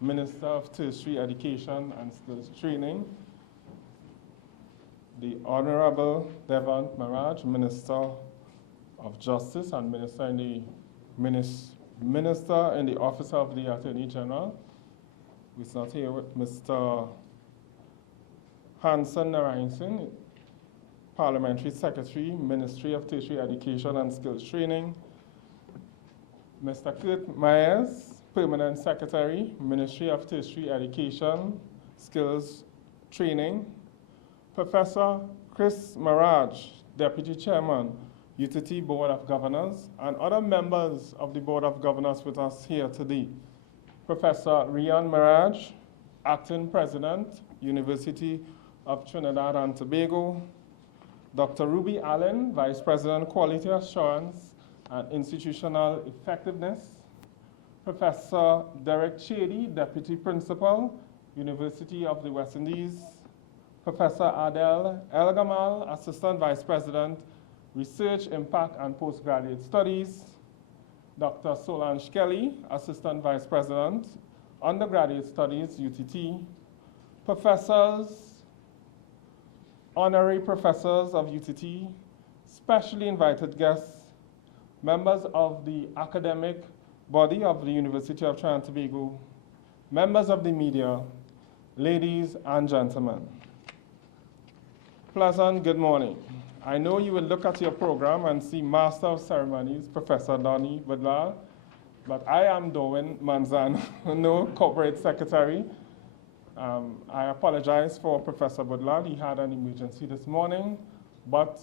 Minister of Tertiary Education and Skills Training, the Honourable Devant Maraj, Minister of Justice and Minister in the Office of the Attorney General. We're not here with Mr. Hansen Narayanson, Parliamentary Secretary, Ministry of Tertiary Education and Skills Training. Mr. Kurt Myers, Permanent Secretary, Ministry of Tertiary Education, Skills Training. Professor Chris Maraj, Deputy Chairman, UTT Board of Governors, and other members of the Board of Governors with us here today. Professor Rian Maraj, Acting President, University of Trinidad and Tobago. Dr. Ruby Allen, Vice President, Quality Assurance and Institutional Effectiveness. Professor Derek Chady, Deputy Principal, University of the West Indies. Professor Adele El-Gamal, Assistant Vice President, Research, Impact and Postgraduate Studies. Dr. Solange Kelly, Assistant Vice President, Undergraduate Studies, UTT. Professors, Honorary Professors of UTT, specially invited guests, members of the academic body of the University of Trinidad and Tobago, members of the media, ladies and gentlemen. Pleasant good morning. I know you will look at your program and see Master of Ceremonies, Professor Donny Budlal, but I am Darwin Manzano, no Corporate Secretary. I apologize for Professor Budlal. He had an emergency this morning, but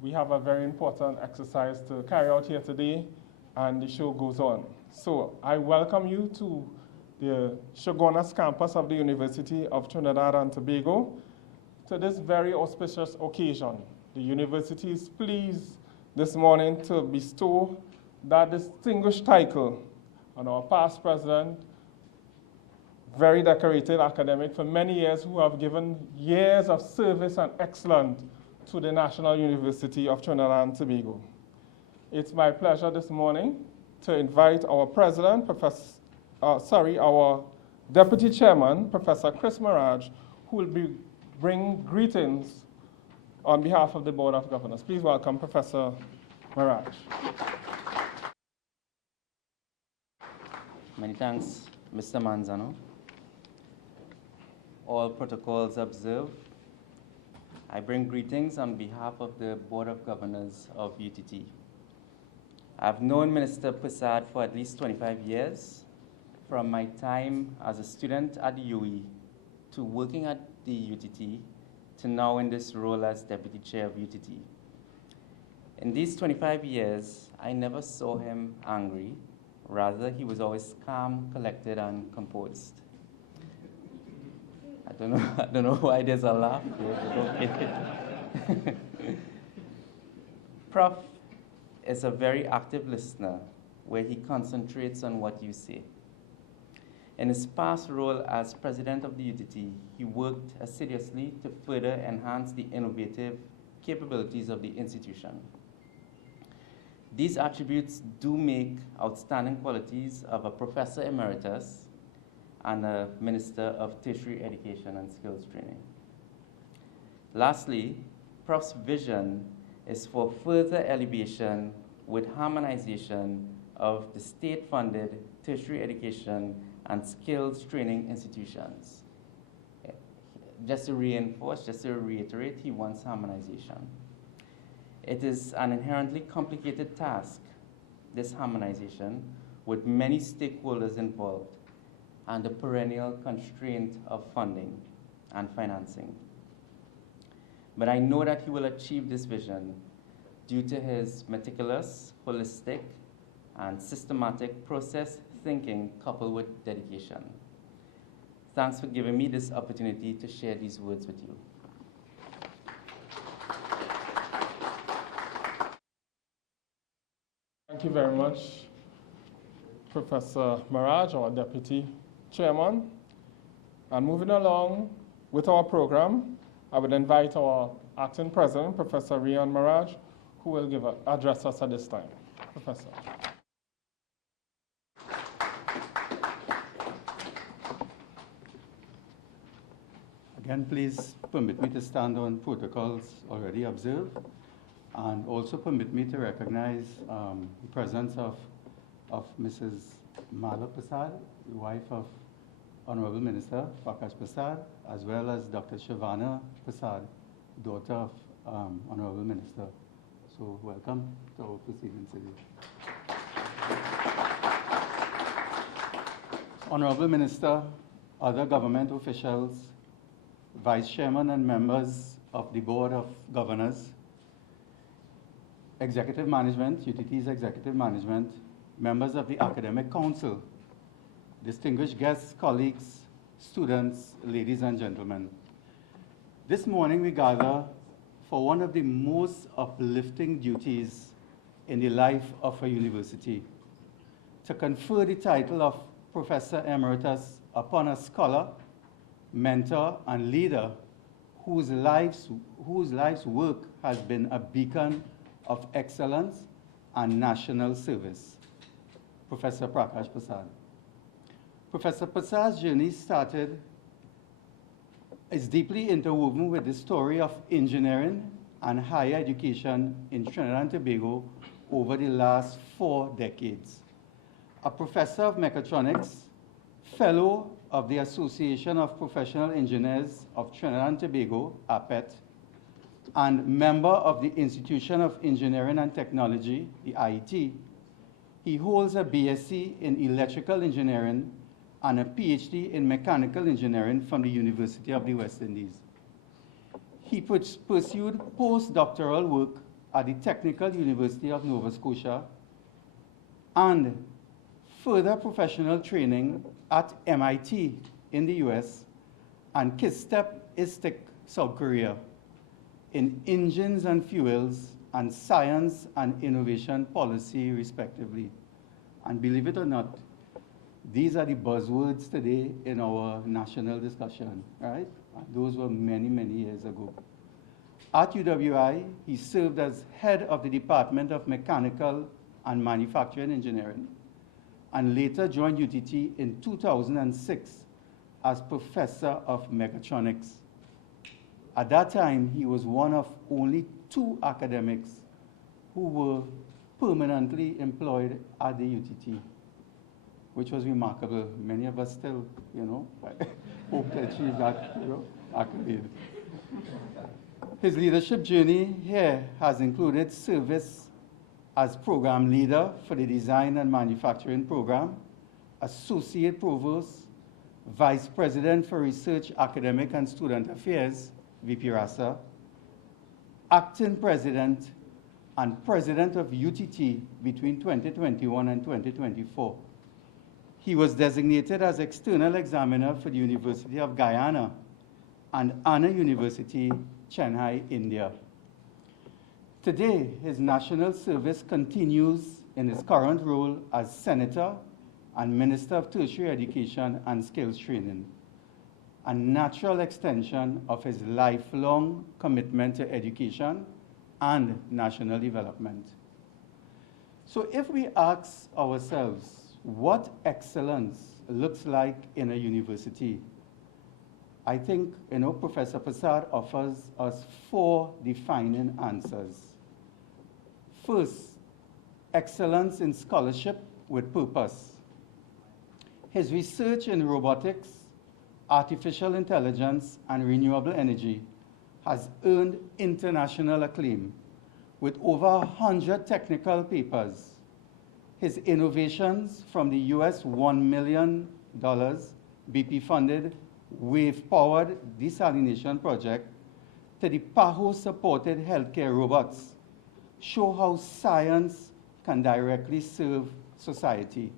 we have a very important exercise to carry out here today, and the show goes on. So I welcome you to the Shogunas campus of the University of Trinidad and Tobago to this very auspicious occasion. The university is pleased this morning to bestow that distinguished title on our past president, very decorated academic for many years, who have given years of service and excellence to the National University of Trinidad and Tobago. It's my pleasure this morning to invite our president, our deputy chairman, Professor Chris Maraj, who will bring greetings on behalf of the Board of Governors. Please welcome Professor Maraj. Many thanks, Mr. Manzano. All protocols observed. I bring greetings on behalf of the Board of Governors of UTT. I've known Minister Persad for at least 25 years, from my time as a student at the UE to working at the UTT to now in this role as Deputy Chair of UTT. In these 25 years, I never saw him angry. Rather, he was always calm, collected, and composed. I don't know why there's a laugh. Okay. Prof is a very active listener where he concentrates on what you say. In his past role as president of the UTT, he worked assiduously to further enhance the innovative capabilities of the institution. These attributes do make outstanding qualities of a Professor Emeritus and a Minister of Tertiary Education and Skills Training. Lastly, Prof's vision is for further elevation with harmonization of the state-funded tertiary education and skills training institutions. Just to reinforce, just to reiterate, he wants harmonization. It is an inherently complicated task, this harmonization, with many stakeholders involved and the perennial constraint of funding and financing. But I know that he will achieve this vision due to his meticulous, holistic, and systematic process thinking coupled with dedication. Thanks for giving me this opportunity to share these words with you. Thank you very much, Professor Maraj, our Deputy Chairman. And moving along with our program, I would invite our Acting President, Professor Rian Maraj, who will address us at this time. Professor. Again, please permit me to stand on protocols already observed, and also permit me to recognize the presence of Mrs. Mala Persad, the wife of Honourable Minister Prakash Persad, as well as Dr. Shavana Persad, daughter of Honourable Minister. So welcome to our proceedings today. Honourable Minister, other government officials, Vice Chairman and members of the Board of Governors, Executive Management, UTT's Executive Management, members of the Academic Council, distinguished guests, colleagues, students, ladies and gentlemen. This morning we gather for one of the most uplifting duties in the life of a university, to confer the title of Professor Emeritus upon a scholar, mentor, and leader whose life's work has been a beacon of excellence and national service, Professor Prakash Persad. Professor Persad's journey is deeply interwoven with the story of engineering and higher education in Trinidad and Tobago over the last 4 decades. A professor of mechatronics, fellow of the Association of Professional Engineers of Trinidad and Tobago, APET, and member of the Institution of Engineering and Technology, the IET, he holds a BSc in Electrical Engineering and a PhD in Mechanical Engineering from the University of the West Indies. He pursued postdoctoral work at the Technical University of Nova Scotia and further professional training at MIT in the US and KISTEP South Korea in engines and fuels and science and innovation policy, respectively. And believe it or not, these are the buzzwords today in our national discussion, right? Those were many, many years ago. At UWI, he served as head of the Department of Mechanical and Manufacturing Engineering, and later joined UTT in 2006 as professor of mechatronics. At that time, he was one of only 2 academics who were permanently employed at the UTT, which was remarkable. Many of us still, hope to achieve that, accolade. His leadership journey here has included service as program leader for the Design and Manufacturing Program, Associate Provost, Vice President for Research, Academic and Student Affairs, VP RASA, Acting President and President of UTT between 2021 and 2024. He was designated as External Examiner for the University of Guyana and Anna University, Chennai, India. Today, his national service continues in his current role as Senator and Minister of Tertiary Education and Skills Training, a natural extension of his lifelong commitment to education and national development. So if we ask ourselves what excellence looks like in a university, I think Professor Persad offers us 4 defining answers. First, excellence in scholarship with purpose. His research in robotics, artificial intelligence, and renewable energy has earned international acclaim with over 100 technical papers. His innovations from the US $1 million BP-funded wave-powered desalination project to the PAHO-supported healthcare robots show how science can directly serve society.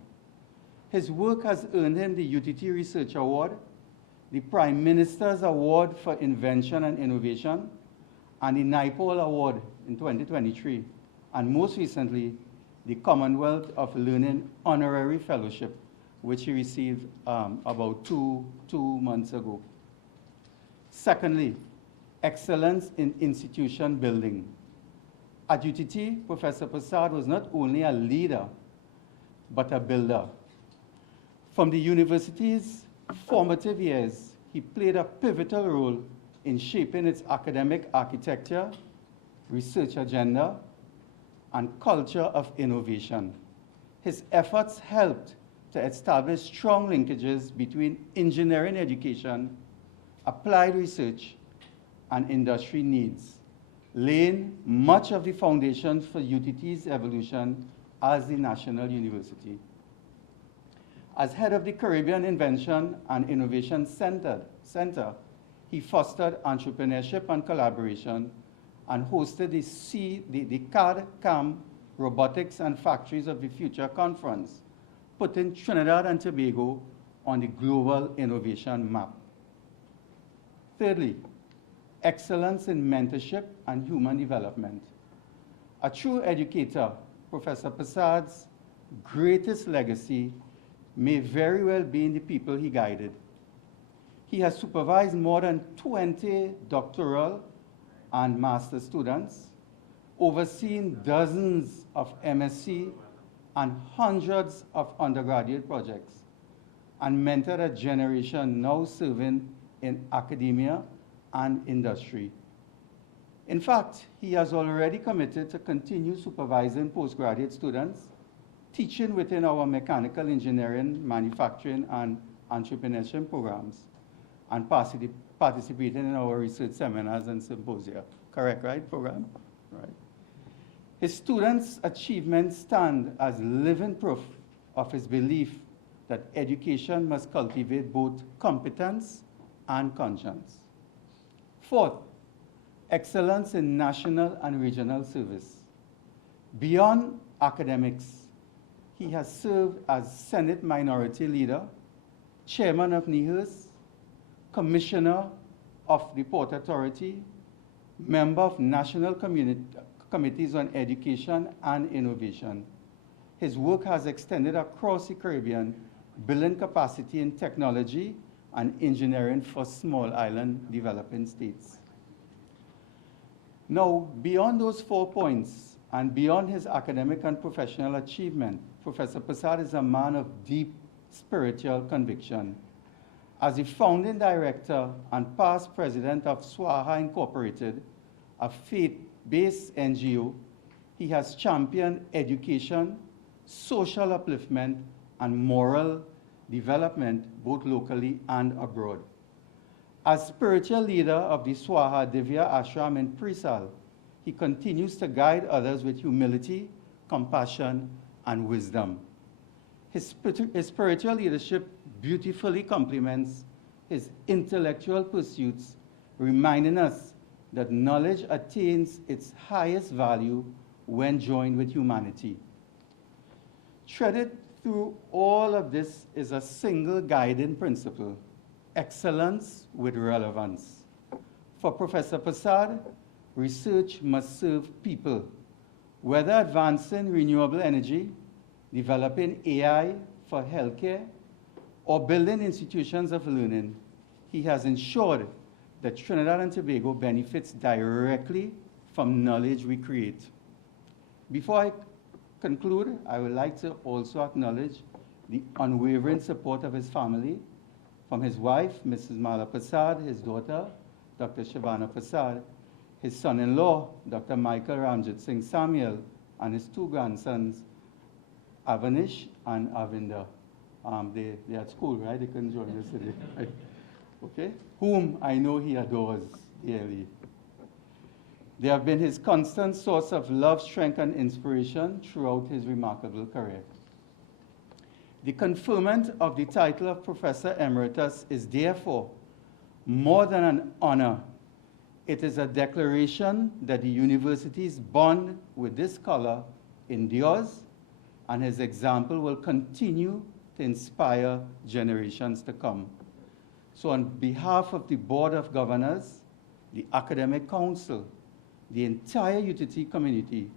His work has earned him the UTT Research Award, the Prime Minister's Award for Invention and Innovation, and the NIPOL Award in 2023, and most recently, the Commonwealth of Learning Honorary Fellowship, which he received about two months ago. Secondly, excellence in institution building. At UTT, Professor Persad was not only a leader, but a builder. From the university's formative years, he played a pivotal role in shaping its academic architecture, research agenda, and culture of innovation. His efforts helped to establish strong linkages between engineering education, applied research, and industry needs, laying much of the foundations for UTT's evolution as the national university. As head of the Caribbean Invention and Innovation Center, he fostered entrepreneurship and collaboration and hosted the CAD-CAM Robotics and Factories of the Future conference, putting Trinidad and Tobago on the global innovation map. Thirdly, excellence in mentorship and human development. A true educator, Professor Persad's greatest legacy may very well be in the people he guided. He has supervised more than 20 doctoral and master students, overseen dozens of MSc and hundreds of undergraduate projects, and mentored a generation now serving in academia and industry. In fact, he has already committed to continue supervising postgraduate students, teaching within our mechanical engineering, manufacturing, and entrepreneurship programs, and participating in our research seminars and symposia. Correct, right, program? Right. His students' achievements stand as living proof of his belief that education must cultivate both competence and conscience. Fourth, excellence in national and regional service. Beyond academics, he has served as Senate Minority Leader, Chairman of NIHERS, Commissioner of the Port Authority, member of National Committees on Education and Innovation. His work has extended across the Caribbean, building capacity in technology and engineering for small island developing states. Now, beyond those 4 points, and beyond his academic and professional achievement, Professor Persad is a man of deep spiritual conviction. As the founding director and past president of SWAHA Incorporated, a faith-based NGO, he has championed education, social upliftment, and moral development both locally and abroad. As spiritual leader of the SWAHA Divya Ashram in Persad, he continues to guide others with humility, compassion, and wisdom. His spiritual leadership beautifully complements his intellectual pursuits, reminding us that knowledge attains its highest value when joined with humanity. Threaded through all of this is a single guiding principle: excellence with relevance. For Professor Persad, research must serve people, whether advancing renewable energy, developing AI for healthcare, or building institutions of learning. He has ensured that Trinidad and Tobago benefits directly from knowledge we create. Before I conclude, I would like to also acknowledge the unwavering support of his family, from his wife, Mrs. Mala Persad, his daughter, Dr. Shabana Persad, his son-in-law, Dr. Michael Ramjit Singh Samuel, and his 2 grandsons, Avanish and Avinder. They're at school, right? They couldn't join us today. Right? Okay? Whom I know he adores dearly. They have been his constant source of love, strength, and inspiration throughout his remarkable career. The conferment of the title of Professor Emeritus is therefore more than an honor. It is a declaration that the university's bond with this scholar endures, and his example will continue to inspire generations to come. So on behalf of the Board of Governors, the Academic Council, the entire UTT community,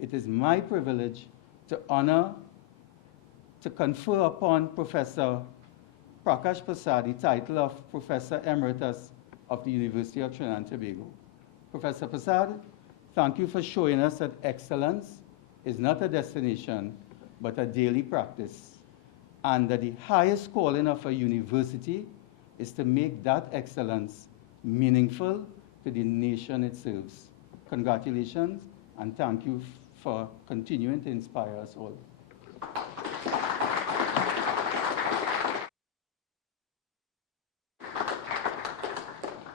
it is my privilege to honor, to confer upon Professor Prakash Persad the title of Professor Emeritus of the University of Trinidad and Tobago. Professor Persad, thank you for showing us that excellence is not a destination, but a daily practice, and that the highest calling of a university is to make that excellence meaningful to the nation it serves. Congratulations, and thank you for continuing to inspire us all.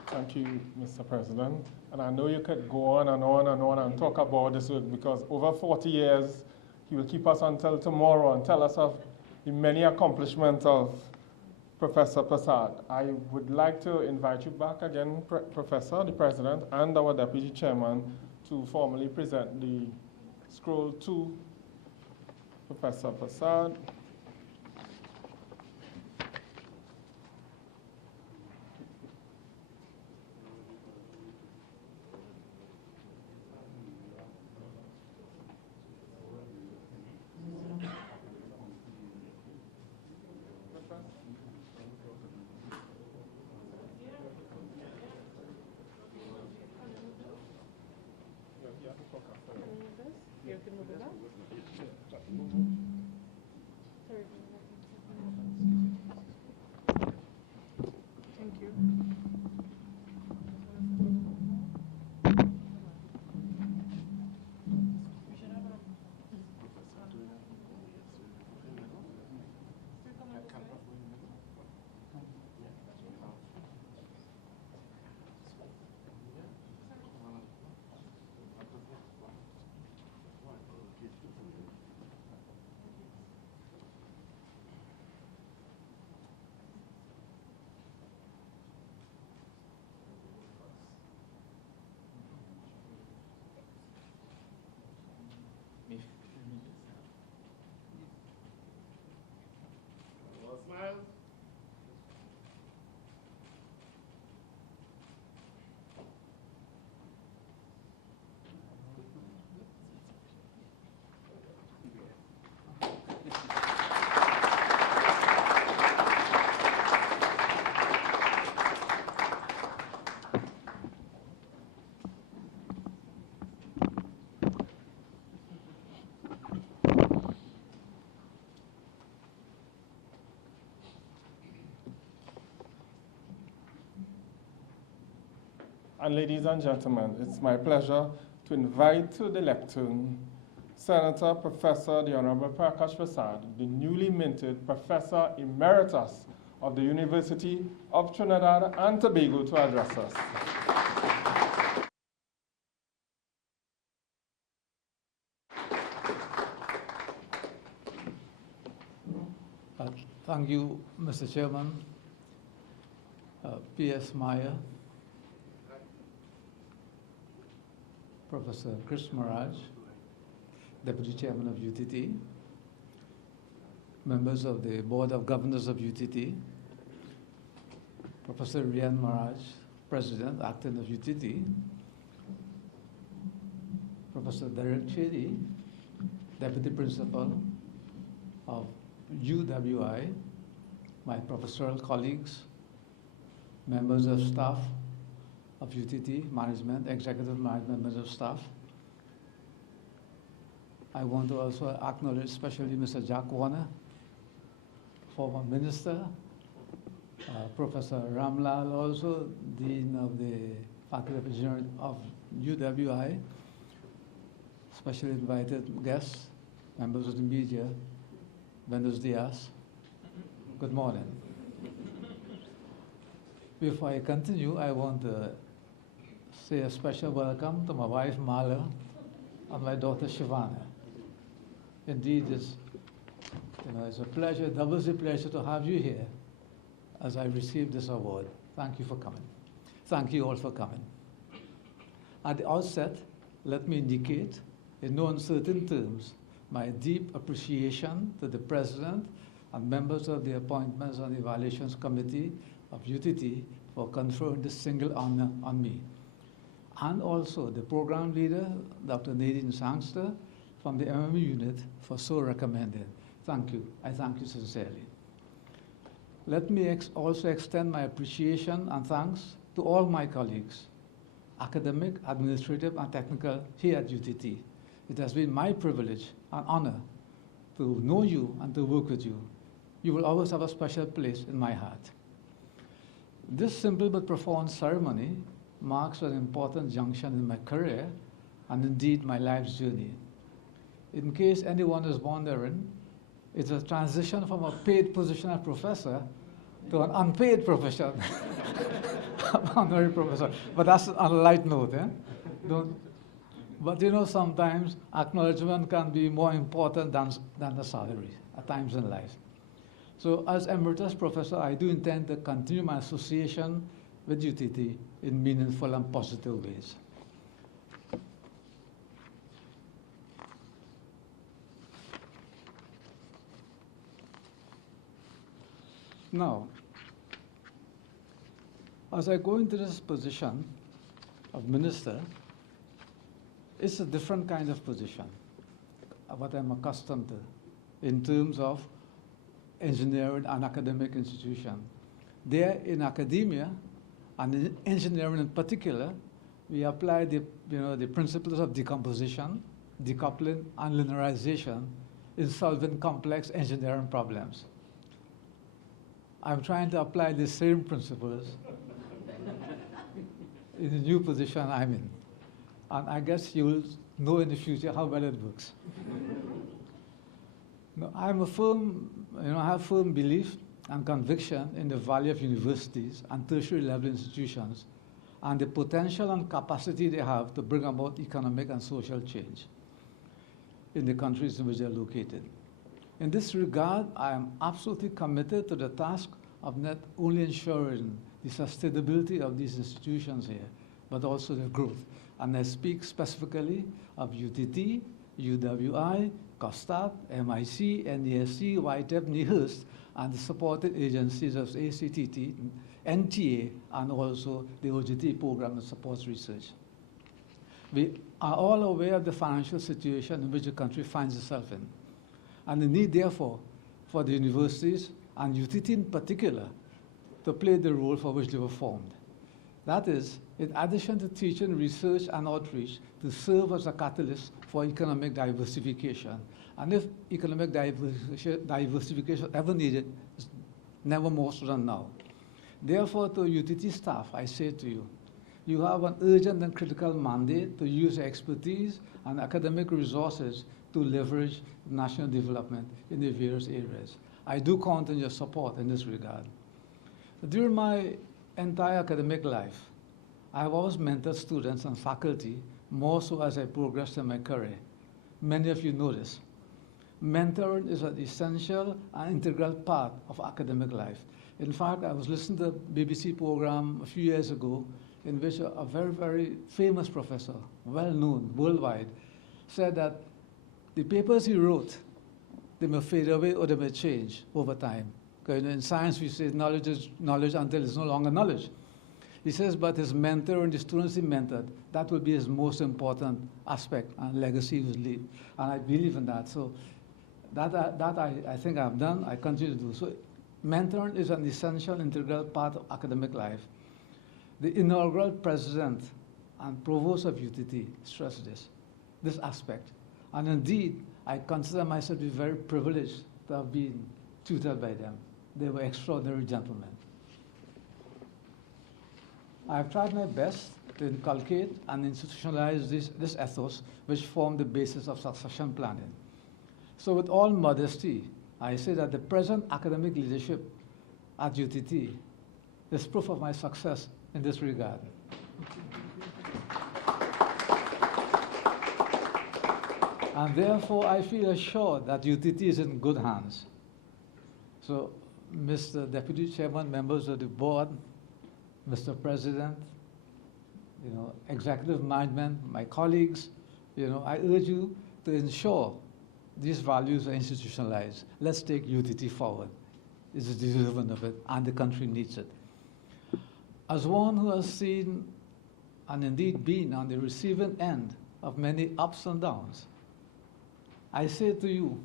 Thank you, Mr. President. And I know you could go on and on and on and talk about this because over 40 years, he will keep us until tomorrow and tell us of the many accomplishments of Professor Persad. I would like to invite you back again, Professor, the President, and our Deputy Chairman to formally present the scroll to Professor Persad. Smile. And ladies and gentlemen, it's my pleasure to invite to the lectern Senator Professor the Honourable Prakash Persad, the newly minted Professor Emeritus of the University of Trinidad and Tobago, to address us. Thank you, Mr. Chairman, P.S. Meyer, Professor Chris Maraj, Deputy Chairman of UTT, members of the Board of Governors of UTT, Professor Rian Maraj, President, Acting of UTT, Professor Derek Chedi, Deputy Principal of UWI, my professorial colleagues, members of staff of UTT, management, executive management, members of staff. I want to also acknowledge especially Mr. Jack Warner, former minister, Professor Ramlal, also Dean of the Faculty of Engineering of UWI, specially invited guests, members of the media, Buenos dias. Good morning. Before I continue, I want to say a special welcome to my wife, Mala, and my daughter, Shivana. Indeed, it's a pleasure, double the pleasure to have you here as I receive this award. Thank you for coming. Thank you all for coming. At the outset, let me indicate, in no uncertain terms, my deep appreciation to the President and members of the Appointments and Evaluations Committee of UTT for conferring this single honor on me. And also the program leader, Dr. Nadine Sangster, from the MME unit for so recommending. Thank you. I thank you sincerely. Let me also extend my appreciation and thanks to all my colleagues, academic, administrative, and technical here at UTT. It has been my privilege and honor to know you and to work with you. You will always have a special place in my heart. This simple but profound ceremony marks an important junction in my career and indeed my life's journey. In case anyone is wondering, it's a transition from a paid position as professor to an unpaid profession, honorary professor. But that's on a light note. But you know, sometimes acknowledgement can be more important than the salary at times in life. So as Emeritus Professor, I do intend to continue my association with UTT in meaningful and positive ways. Now, as I go into this position of minister, it's a different kind of position, what I'm accustomed to, in terms of engineering and academic institution. There in academia, and in engineering in particular, we apply the principles of decomposition, decoupling, and linearization in solving complex engineering problems. I'm trying to apply the same principles in the new position I'm in. And I guess you'll know in the future how well it works. Now, I have firm belief and conviction in the value of universities and tertiary level institutions and the potential and capacity they have to bring about economic and social change in the countries in which they're located. In this regard, I am absolutely committed to the task of not only ensuring the sustainability of these institutions here, but also their growth. And I speak specifically of UTT, UWI, COSTAT, MIC, NESC, YTEP, NEHUST, and the supported agencies of ACTT, NTA, and also the OGT program that supports research. We are all aware of the financial situation in which the country finds itself in, and the need, therefore, for the universities, and UTT in particular, to play the role for which they were formed. That is, in addition to teaching, research, and outreach, to serve as a catalyst for economic diversification. And if economic diversification ever needed, it's never more so than now. Therefore, to UTT staff, I say to you, you have an urgent and critical mandate to use your expertise and academic resources to leverage national development in the various areas. I do count on your support in this regard. During my entire academic life, I have always mentored students and faculty, more so as I progressed in my career. Many of you know this. Mentoring is an essential and integral part of academic life. In fact, I was listening to a BBC program a few years ago in which a very, very famous professor, well-known worldwide, said that the papers he wrote, they may fade away or they may change over time. Because in science, we say knowledge is knowledge until it's no longer knowledge. He says, but his mentor and the students he mentored, that will be his most important aspect and legacy he will leave. And I believe in that. So that I think I've done, I continue to do. So mentoring is an essential, integral part of academic life. The inaugural president and provost of UTT stressed this aspect. And indeed, I consider myself to be very privileged to have been tutored by them. They were extraordinary gentlemen. I have tried my best to inculcate and institutionalize this ethos, which formed the basis of succession planning. So with all modesty, I say that the present academic leadership at UTT is proof of my success in this regard. And therefore, I feel assured that UTT is in good hands. So, Mr. Deputy Chairman, members of the board, Mr. President, executive management, my colleagues, I urge you to ensure these values are institutionalized. Let's take UTT forward. It is deserving of it, and the country needs it. As one who has seen and indeed been on the receiving end of many ups and downs, I say to you,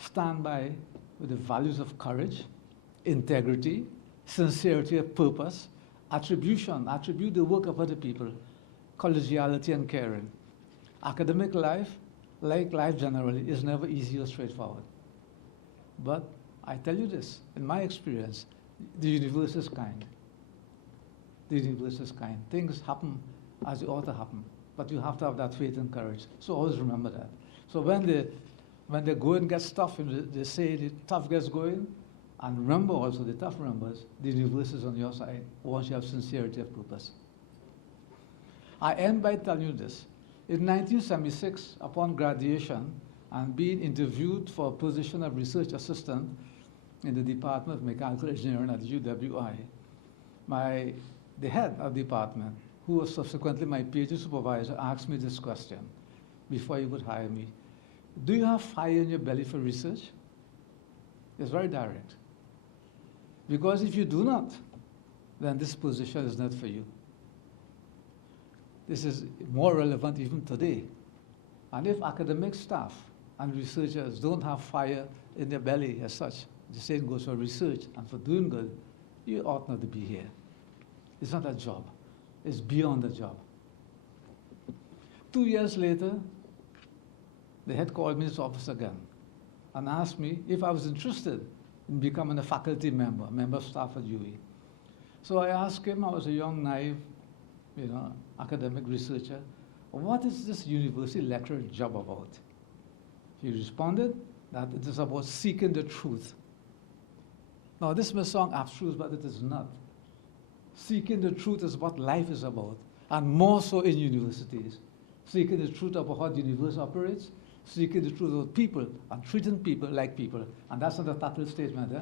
stand by with the values of courage, integrity, sincerity of purpose, attribute the work of other people, collegiality and caring. Academic life, like life generally, is never easy or straightforward. But I tell you this, in my experience, The universe is kind. The universe is kind. Things happen as they ought to happen, but you have to have that faith and courage. So always remember that. So when the going gets tough and they say the tough gets going, and remember also the tough remembers, the universe is on your side once you have sincerity of purpose. I end by telling you this. In 1976, upon graduation and being interviewed for a position of research assistant in the Department of Mechanical Engineering at UWI, the head of the department, who was subsequently my PhD supervisor, asked me this question before he would hire me. Do you have fire in your belly for research? It's very direct. Because if you do not, then this position is not for you. This is more relevant even today. And if academic staff and researchers don't have fire in their belly as such, the same goes for research and for doing good, you ought not to be here. It's not a job. It's beyond a job. 2 years later, the head called me to his office again and asked me if I was interested in becoming a faculty member of staff at UE. So I asked him, I was a young, naive, academic researcher, what is this university lecturer job about? He responded that it is about seeking the truth. Now, this may sound abstruse, but it is not. Seeking the truth is what life is about, and more so in universities. Seeking the truth about how the universe operates, seeking the truth about people, and treating people like people. And that's not a title statement,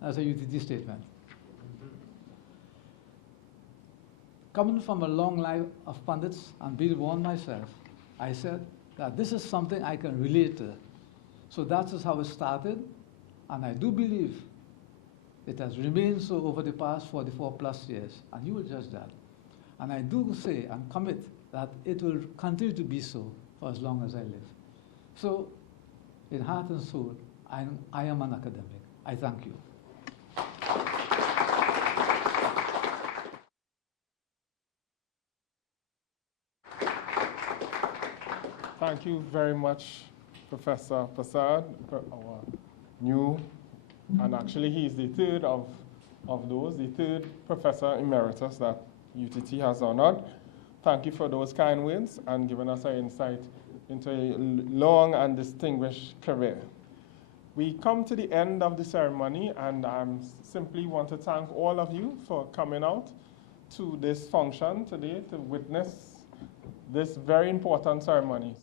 that's a UTT statement. Coming from a long life of pundits and being one myself, I said that this is something I can relate to. So that is how it started, and I do believe it has remained so over the past 44 plus years, and you will judge that. And I do say and commit that it will continue to be so for as long as I live. So, in heart and soul, I am an academic. I thank you. Thank you very much, Professor Persad, our new, and actually he's the third of those, the third Professor Emeritus that UTT has honored. Thank you for those kind words and giving us an insight into a long and distinguished career. We come to the end of the ceremony, and I simply want to thank all of you for coming out to this function today to witness this very important ceremony.